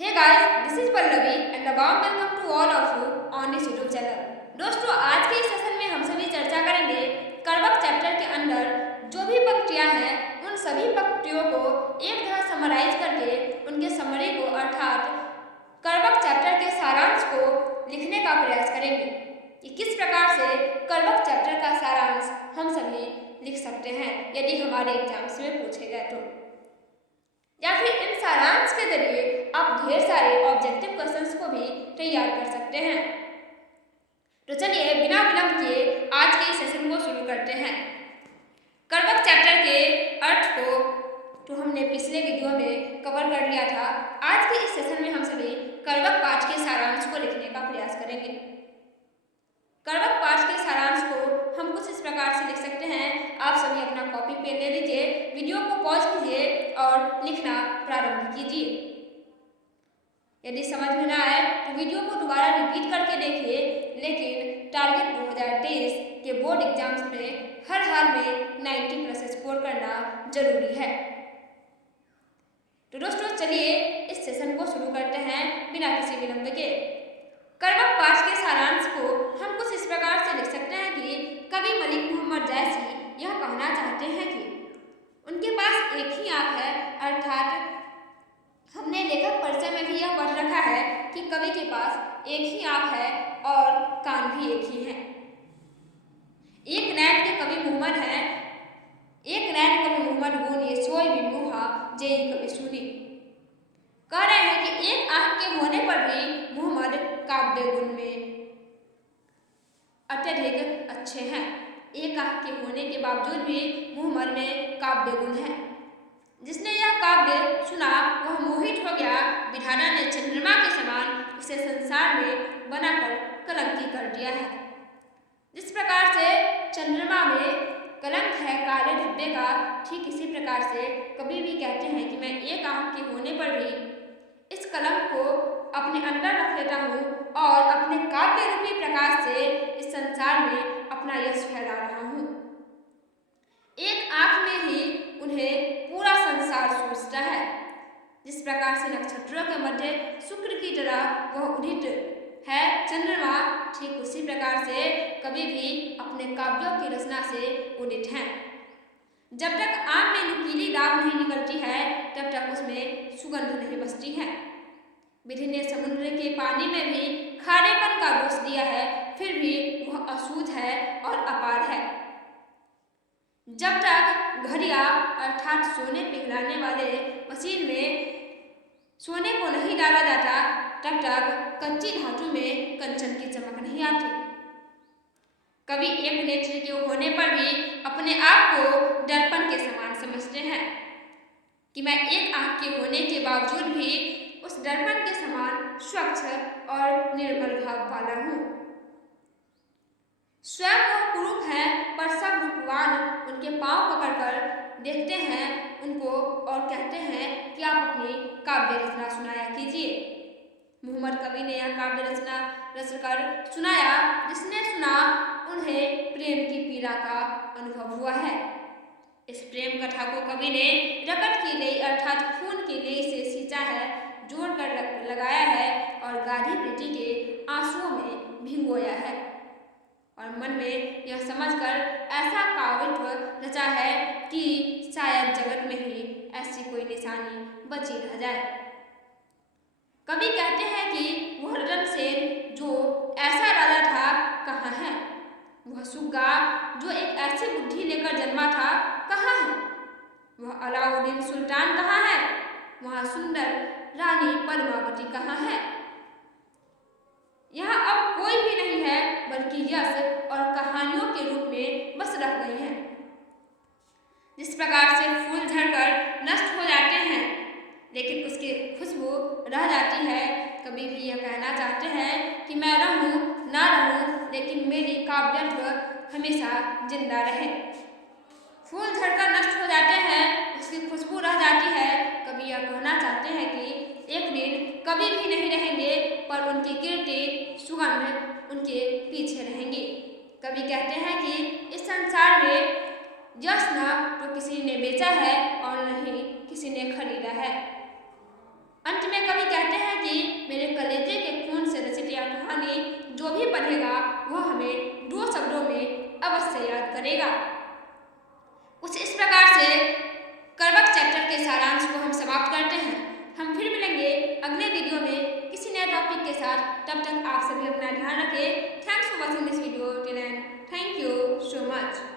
Hey guys, this is Pallavi and a warm welcome to all of you on this YouTube channel. दोस्तों आज के इस session में हम सभी चर्चा करेंगे कर्वक चैप्टर के अंदर जो भी पंक्तियां हैं उन सभी पंक्तियों को एक तरह समराइज करके उनके समरी को अर्थात कर्वक चैप्टर के सारांश को लिखने का प्रयास करेंगे कि किस प्रकार से कर्वक चैप्टर का सारांश हम सभी लिख सकते हैं यदि हमारे एग्जाम्स में पूछे गए तो, या फिर इन सारांश के जरिए आप ढेर सारे ऑब्जेक्टिव क्वेश्चंस को भी तैयार कर सकते हैं। तो चलिए बिना विलंब किए आज के इस सेशन को शुरू करते हैं। कर्वक चैप्टर के अर्थ को तो हमने पिछले वीडियो में कवर कर लिया था। आज के इस सेशन में हम सभी कर्वक पाठ के सारांश को लिखने का प्रयास करेंगे। कर्वक पाठ के सारांश को हम कुछ इस प्रकार से लिख सकते हैं। आप सभी अपना कॉपी पेन ले लीजिए, वीडियो को पॉज कीजिए और लिखना प्रारंभ कीजिए। यदि समझ में ना आए तो वीडियो को दोबारा रिपीट करके देखिए, लेकिन टारगेट 2023 के बोर्ड एग्जाम्स में हर हाल में 90+ स्कोर करना जरूरी है। तो दोस्तों चलिए इस सेशन को शुरू करते हैं बिना किसी विलंब के। कर्वक पाठ के सारांश को हम कुछ इस प्रकार से लिख सकते हैं कि कवि मलिक मोहम्मद जैसी यह कहना चाहते हैं कि उनके पास एक ही आंख है, अर्थात हमने लेखक परिचय में भी यह पढ़ रखा है कि कवि के पास एक ही आंख है और कान भी एक ही है। एक नैन के कवि मोहम्मद हैं, एक नैन कवि मोहम्मद गुण ये सोई भी मुहा जेई कवि सुनी। कह रहे हैं कि एक आंख के होने पर भी मोहम्मद काव्य गुण में अत्यधिक अच्छे हैं। एक आंख के होने के बावजूद भी मोहम्मद में काव्य गुण है। जिसने यह काव्य सुना वह मोहित हो गया। विधाता ने चंद्रमा के समान उसे संसार में बनाकर कलंकी कर दिया है। जिस प्रकार से चंद्रमा में कलंक है काले धब्बे का, ठीक इसी प्रकार से कभी भी कहते हैं कि मैं एक आंख के होने पर भी इस कलंक को अपने अंदर रख लेता हूँ और अपने काव्य रूपी प्रकाश से इस संसार में अपना यश फैला रहा हूँ। एक आंख में ही उन्हें पूरा संसार सूझता है। जिस प्रकार से नक्षत्रों के मध्य शुक्र की तरह वह उदित है चंद्रमा, ठीक उसी प्रकार से कभी भी अपने काव्यों की रचना से उदित हैं। जब तक आम में नुकीली दाग नहीं निकलती है तब तक उसमें सुगंध नहीं बसती है। विधि ने समुद्र के पानी में भी खारेपन का दोष दिया है, फिर भी वह अशुद्ध है और अपार है। जब तक घड़िया अर्थात सोने पिघलाने वाले मशीन में सोने को नहीं डाला जाता तब तक कच्ची धातु में कंचन की चमक नहीं आती। कवि एक नेत्र के होने पर भी अपने आप को दर्पण के समान समझते हैं कि मैं एक आंख के होने के बावजूद भी उस दर्पण के समान स्वच्छ और निर्मल भाव वाला हूँ। स्वयं वह कुरूप है पर सब रूपवान उनके पांव पकड़कर देखते हैं उनको और कहते हैं कि आप अपनी काव्य रचना सुनाया कीजिए। मोहम्मद कवि ने यह काव्य रचना रचकर सुनाया। जिसने सुना उन्हें प्रेम की पीड़ा का अनुभव हुआ है। इस प्रेम कथा को कवि ने रकत की लेई अर्थात खून की लेई से सींचा है, जोड़ कर लगाया है और गाढ़ी प्रीति के आंसुओं में भिगोया है और मन में यह समझकर ऐसा काव्यत्व रचा है कि शायद जगत में ही ऐसी कोई निशानी बची रह जाए। कवि कहते हैं कि वह रतनसेन जो ऐसा राजा था कहाँ है? वह सुग्गा जो एक ऐसी बुद्धि लेकर जन्मा था कहाँ है? वह अलाउद्दीन सुल्तान कहाँ है? वहाँ सुंदर रानी पद्मावती कहाँ है? यहाँ अब कोई भी नहीं है बल्कि यश और कहानियों के रूप में बस रह गई हैं। जिस प्रकार से फूल झड़कर नष्ट हो जाते हैं लेकिन उसकी खुशबू रह जाती है, कभी भी यह कहना चाहते हैं कि मैं रहूं ना रहूं लेकिन मेरी काव्यत्व हमेशा जिंदा रहे। फूल झड़कर नष्ट हो जाते हैं, उसकी खुशबू रह जाती है। कभी यह कहना चाहते हैं कि एक दिन कभी भी नहीं रहेंगे पर उनकी कीर्ति सुगंध उनके पीछे रहेंगी। कभी कहते हैं कि इस संसार में यश न तो किसी ने बेचा है और न ही किसी ने खरीदा है। अंत में कवि कहते हैं तब तक आप सभी अपना ध्यान रखें। Thanks for watching this video till and thank you so much.